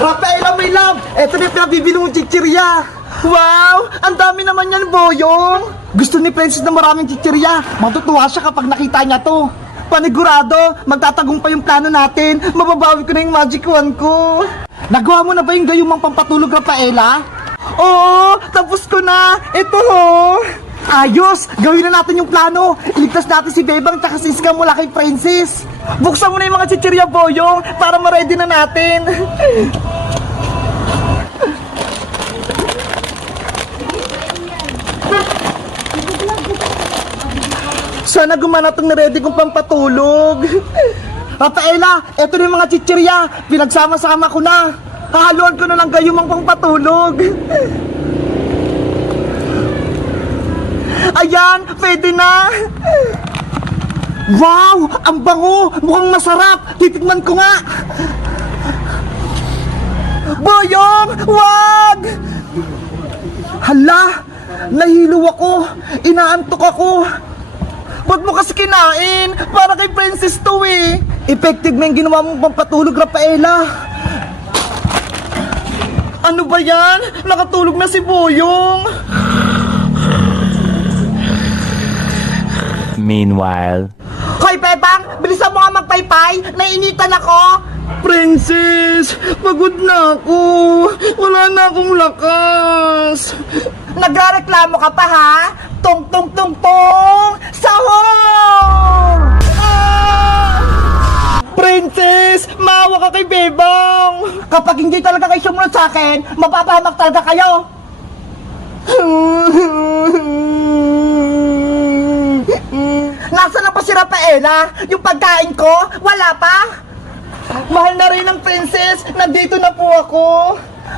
Rafaela, my love! Eto na yung pinabibili mong chichirya! Wow! Ang dami naman yan, Boyong! Gusto ni Princess na maraming chichirya. Matutuwa siya kapag nakita niya to. Panigurado, magtatagumpay yung plano natin. Mababawi ko na yung magic wand ko. Nagawa mo na ba yung gayumang pampatulog, Rafaela? Oo, tapos ko na. Ito ho. Ayos! Gawin na natin yung plano. Iligtas natin si Bebang tsaka si Iska mula kay Princess. Buksan mo na yung mga chichirya, Boyong, para ma-ready na natin. Sana gumana itong na-ready kong pampatulog. Rafaela, eto na yung mga chichirya. Pinagsama-sama ko na. Hahaluan ko na lang gayumang pampatulog. Ayan, pwede na. Wow, ang bango. Mukhang masarap. Titikman ko nga. Boyong, wag! Hala, nahilo ako. Inaantok ako. Ba't mo kasi kinain? Para kay Princess to eh. Effective na yung ginawa mong pampatulog, Rafaela. Ano ba yan? Nakatulog na si Boyong. Meanwhile, Hoy, Bebang! Bilisan mo nga magpaypay! Nainitan ako! Princess! Pagod na ako! Wala na akong lakas! Nagreklamo ka pa, ha? Tong tong tong tong! Sahong! Ah! Princess! Maawa ka kay Bebang! Kapag hindi talaga kayo sumunod sa akin, mapapahamak talaga kayo! Nasaan na pa si Rafaela? Yung pagkain ko? Wala pa? Mahal na rin ng Princess! Nandito na po ako!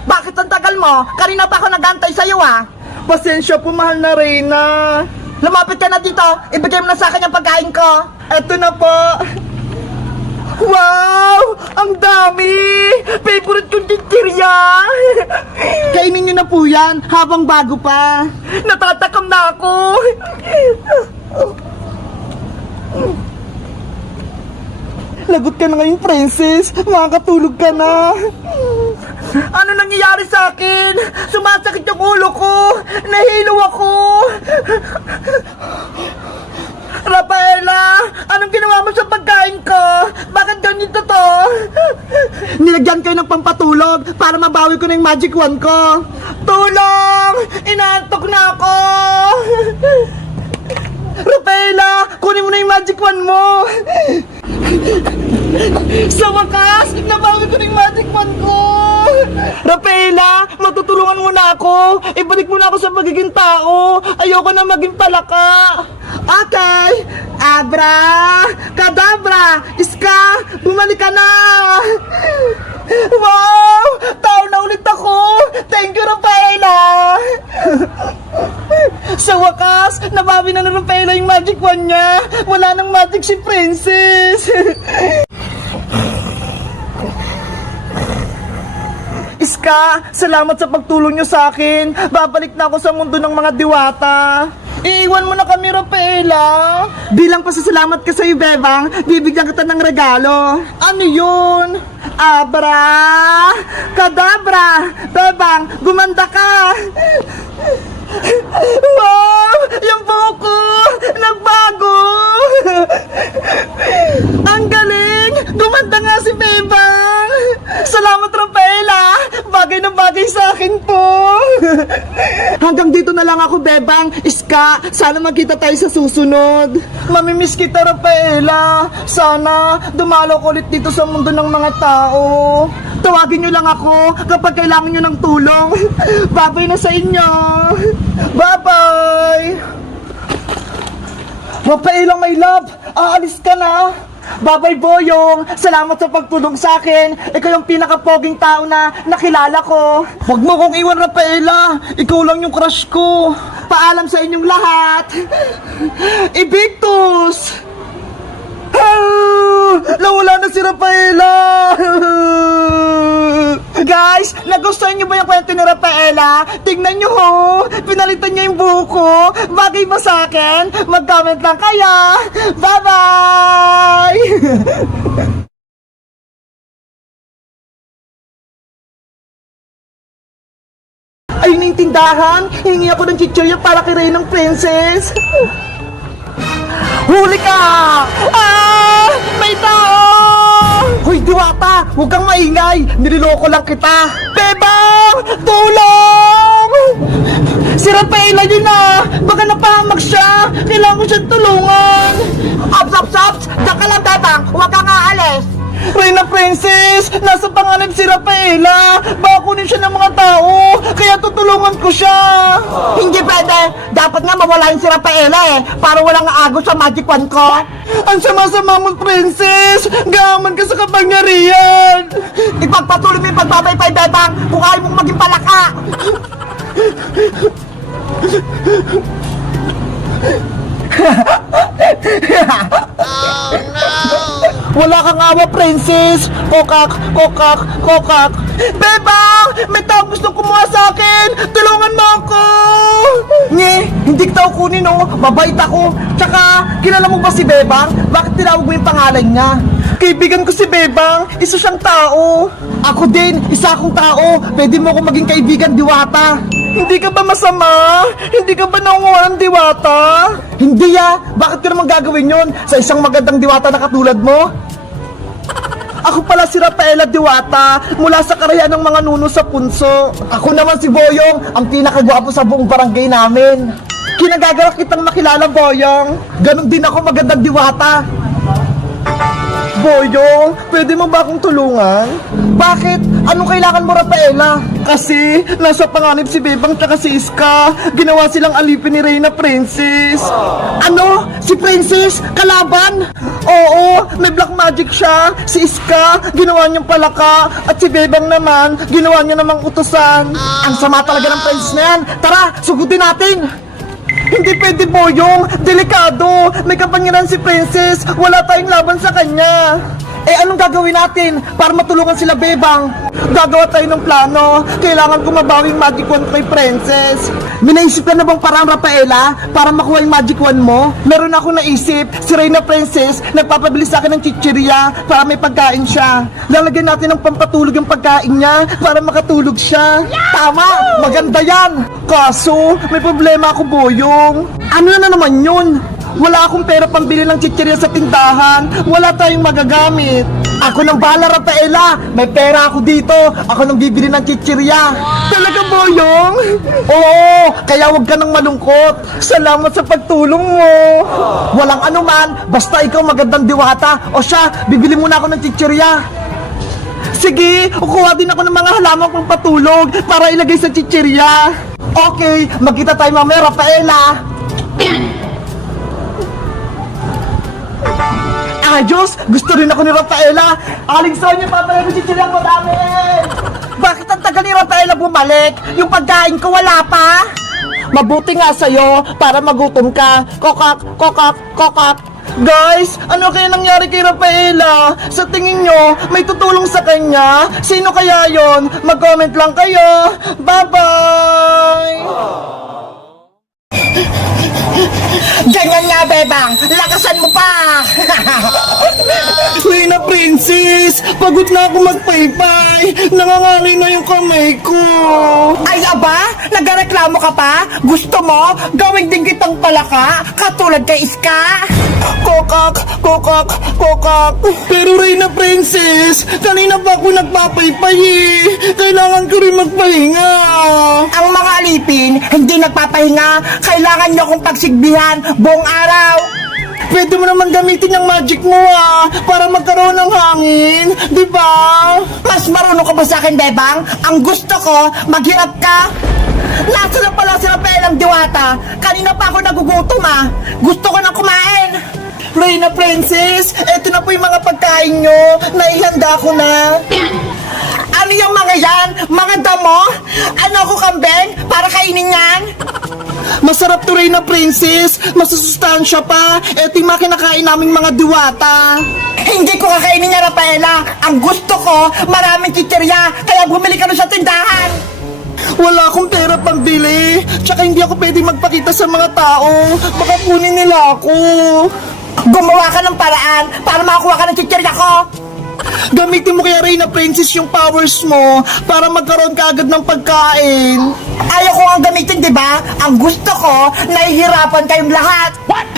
Bakit ang tagal mo? Kanina pa ako nagantay sa'yo ah! Pasensya po, mahal na Reyna! Lumapit ka na dito! Ibigay mo na sa akin yung pagkain ko! Eto na po! Wow! Ang dami! Favorite kong chichirya! Kainin nyo na po yan habang bago pa! Natatakam na ako! Lagot ka na ngayon, Princess. Makakatulog ka na. Ano nangyayari sa akin? Sumasakit yung ulo ko. Nahilo ako. Rafaela, anong ginawa mo sa pagkain ko? Bakit ganito to? Nilagyan kayo ng pampatulog para mabawi ko na yung magic wand ko. Tulong! Inaantok na ako. Rafaela, kunin mo na yung magic wand mo. Sa wakas, nabawi ko na yung magic wand ko. Rafaela, matutulungan mo na ako. Ibalik mo na ako sa magiging tao. Ayoko na maging palaka. Okay, Abra, Kadabra, Iska, bumalik ka na. Wow, tao na ulit ako. Thank you, Rafaela. Sa wakas, nabawi na Rafaela yung magic wand niya. Wala nang magic si Princess. Iska, salamat sa pagtulong niyo sa akin. Babalik na ako sa mundo ng mga diwata. Iiwan mo na kami, Rafaela. Bilang pasasalamat ka sa'yo, Bebang, bibigyan kita ng regalo. Ano yun? Abra, Kadabra, Bebang, gumanda ka. Wow! Yung buhok ko! Nagbago! Ang galing! Gumanda nga si Bebang! Salamat, Rafaela! Bagay na bagay sa akin po! Hanggang dito na lang ako, Bebang. Iska, sana magkita tayo sa susunod. Mamimiss kita, Rafaela. Sana dumalo ko ulit dito sa mundo ng mga tao. Tawagin nyo lang ako kapag kailangan nyo ng tulong. Babay na sa inyo. Bye-bye. Rafaela, my love, aalis ka na. Bye-bye, Boyong. Salamat sa pagtulong sa akin. Ikaw yung pinaka-poging tao na nakilala ko. Huwag mo kong iwan, Rafaela. Ikaw lang yung crush ko. Paalam sa inyong lahat. Evictus! Nawala na si Rafaela. Guys, nagustuhan niyo ba yung kwento ni Rafaela? Tingnan niyo ho, pinalitan niya yung buhok ko. Bagay ba sa akin? Mag-comment lang kayo. Bye-bye! Ayun na yung tindahan. Hingi ako ng chichirya para kay Reynang Princess. Huli ka! Ah! May tao! Hoy, Diwata! Huwag kang maingay! Nililoko lang kita! Bebang! Tulong! Si Rafaela yun na! Baka napahamak siya! Kailangan ko siyang tulungan! Ops! Diyan ka lang, Bebang! Huwag kang aalis! Reyna Princess! Nasa pangalan si Rafaela! Baka kunin siya ng mga tao! Kaya tutulungan ko siya! Hindi pwede! Dapat nga mawala yung si Rafaela para walang agos sa magic wand ko! Ang sama-sama mo, Princess! Gaman ka sa kapangyarihan! Ipagpatuloy mo yung pagbabaypay, Bebang, kung ayaw mong maging palaka! Wala kang awa, Princess! Kokak! Bebang! May tao gustong kumuha sa akin! Tulungan mo ako! Hindi kita kunin, oh! Mabait ako! Tsaka, kilala mo ba si Bebang? Bakit tinawag mo yung pangalan niya? Kaibigan ko si Bebang! Isa siyang tao! Ako din! Isa akong tao! Pwede mo akong maging kaibigan, Diwata! Hindi ka ba masama? Hindi ka ba nangunguha ng Diwata? Hindi Bakit ka naman gagawin yun sa isang magandang Diwata na katulad mo? Ako pala si Rafaela Diwata mula sa karayan ng mga nuno sa punso. Ako naman si Boyong, ang pinakagwapo sa buong barangay namin. Kinagagawa kitang makilala, Boyong. Ganon din ako magandang Diwata. Boyong, pwede mo ba akong tulungan? Bakit? Anong kailangan mo, Rafaela? Kasi, nasa panganib si Bebang tsaka si Iska. Ginawa silang alipin ni Reyna Princess. Ano? Si Princess? Kalaban? Oo, may black magic siya. Si Iska, ginawa niyang palaka. At si Bebang naman, ginawa niya namang utusan. Ang sama talaga ng Princess na yan. Tara, sugutin natin! Hindi pwede, Boyong! Delikado! May kapangyarihan si Princess! Wala tayong laban sa kanya! Anong gagawin natin para matulungan sila, Bebang? Gagawa tayo ng plano. Kailangan ko mabawi yung magic wand kay Princess. May naisip ka na bang parang, Rafaela, para makuha yung magic wand mo? Meron ako naisip. Si Reyna Princess nagpapabili sa akin ng chichirya para may pagkain siya. Lalagyan natin ng pampatulog yung pagkain niya para makatulog siya. Tama! Maganda yan! Kaso, may problema ako, Boyong. Ano na naman yun? Wala akong pera pambili ng chichirya sa tindahan. Wala tayong magagamit. Ako nang bahala, Rafaela. May pera ako dito. Ako nang bibili ng chichirya. Talaga, Boyong? Oo, kaya huwag ka nang malungkot. Salamat sa pagtulong mo. Walang anuman, basta ikaw magandang Diwata. O siya, bibili muna ako ng chichirya. Sige, kukuha din ako ng mga halaman pang patulog para ilagay sa chichirya. Okay, magkita tayo mamaya, Rafaela. Ayos! Gusto rin ako ni Rafaela! Aling Sonia, papaya ko si Chirang madami! Bakit ang tagal ni Rafaela bumalik? Yung pagkain ko wala pa? Mabuti nga sa'yo para magutom ka. Kokak! Guys, ano kaya nangyari kay Rafaela? Sa tingin nyo, may tutulong sa kanya? Sino kaya yon? Mag-comment lang kayo! Bye-bye! Ganyan nga, Bebang! Lakasan mo pa! Reyna Princess! Pagod na ako magpaypay! Nangangalay na yung kamay ko! Ay, aba? Nagreklamo ka pa? Gusto mo? Gawin din kitang palaka? Katulad kay Iska? Kokak! Pero Reyna Princess, kanina pa ako nagpapaypay eh! Kailangan ko rin magpahinga! Ang mga alipin, hindi nagpapahinga. Kailangan nyo kong pagsigbihan buong araw. Pwede mo naman gamitin yung magic mo para magkaroon ng hangin, di ba? Mas marunong ka ba sa akin, Bebang? Ang gusto ko, maghirap ka. Nasa na pala si Rafaelang Diwata. Kanina pa ako nagugutom Gusto ko nang kumain. Reyna Princess, eto na po yung mga pagkain nyo. Naihanda ko na. Ano yung mga yan? Mga damo? Ano ko, kambing? Para kainin yan? Masarap to, Reyna Princess. Masusustansya pa. Eto yung mga kinakain naming mga Diwata. Hindi ko kakainin niya, Rafaela. Ang gusto ko, maraming chichirya. Kaya bumili ka na sa tindahan. Wala akong pera pambili. Tsaka hindi ako pwede magpakita sa mga tao. Baka kunin nila ako. Gumawa ka ng paraan para makakuha ka ng chichirya ko. Gamitin mo kaya Reyna Princess yung powers mo para magkaroon ka agad ng pagkain. Ayaw ko ang gamitin, di ba? Ang gusto ko, nahihirapan kayong lahat.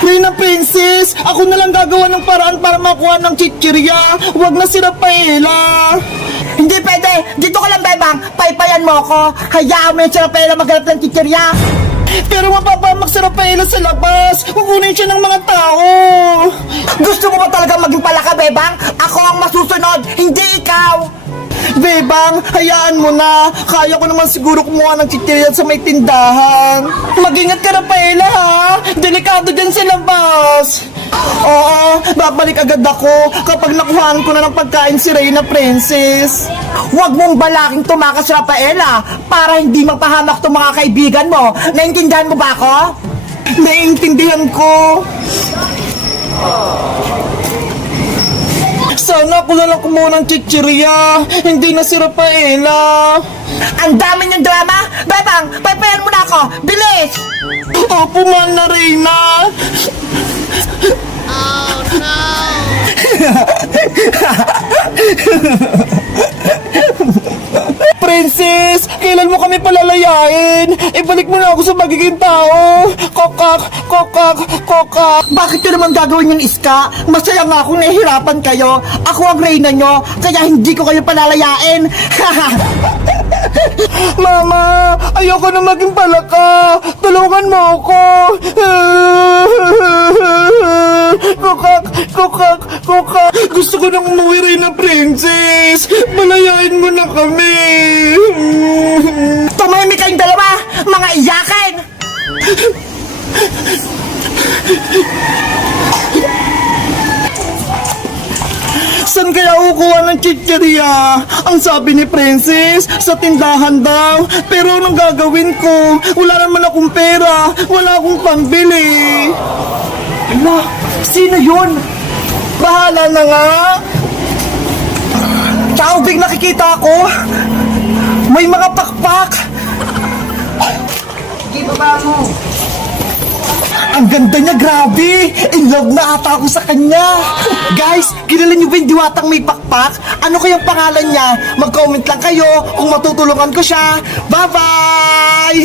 Reyna Princess, ako na lang gagawa ng paraan para makuha ng chichirya. Huwag na si Rafaela. Hindi pwede. Dito ka lang, Bebang. Paypayan mo ako. Hayaan mo yung si Rafaela maghanap ng chichirya. Pero mapapamak si Rafaela sa labas. Kukunin siya ng mga tao. Gusto mo ba talaga maging palaka, Bebang? Ako ang masusunod, hindi ikaw. Bebang, hayaan mo na. Kaya ko naman siguro kumuha ng chichirya sa may tindahan. Mag-ingat ka, Rafaela, ha? Delikado dyan sa labas. Oo, babalik agad ako kapag nakuhaan ko na ng pagkain si Reyna Princess. Huwag mong balaking tumakas, Rafaela, para hindi mapahamak itong mga kaibigan mo. Naintindihan mo ba ako? Naiintindihan ko. Sana ako na lang kumuha ng chichirya. Hindi na si Rafaela. Ang dami niyong drama. Bebang, paypayan mo na ako. Bilis! Opo, man na Reyna. Princess, kailan mo kami palalayain? Ibalik mo na ako sa magiging tao. Kokak, kokak, kokak. Bakit nyo naman gagawin yung iska? Masaya nga akong nahihirapan kayo. Ako ang reyna nyo, kaya hindi ko kayo palalayain. Mama, ayoko na maging palaka. Tulungan mo ako. Kokak, kokak, kokak. Gusto ko nang umuwi Reyna Princess. Malayain mo na kami. Tumahimik kayong dalawa, mga iyakin! Saan kaya kukuha ng chichirya? Ang sabi ni Princess, sa tindahan daw. Pero anong gagawin ko? Wala naman akong pera. Wala akong pambili. Ala, sino yun? Bahala na nga. Taubig nakikita ko. May mga pakpak. Ibaba mo. Ang ganda niya, grabe! In love na ata ako sa kanya! Guys, kilala niyo ba yung diwatang may pakpak? Ano kayang pangalan niya? Mag-comment lang kayo kung matutulungan ko siya. Bye-bye!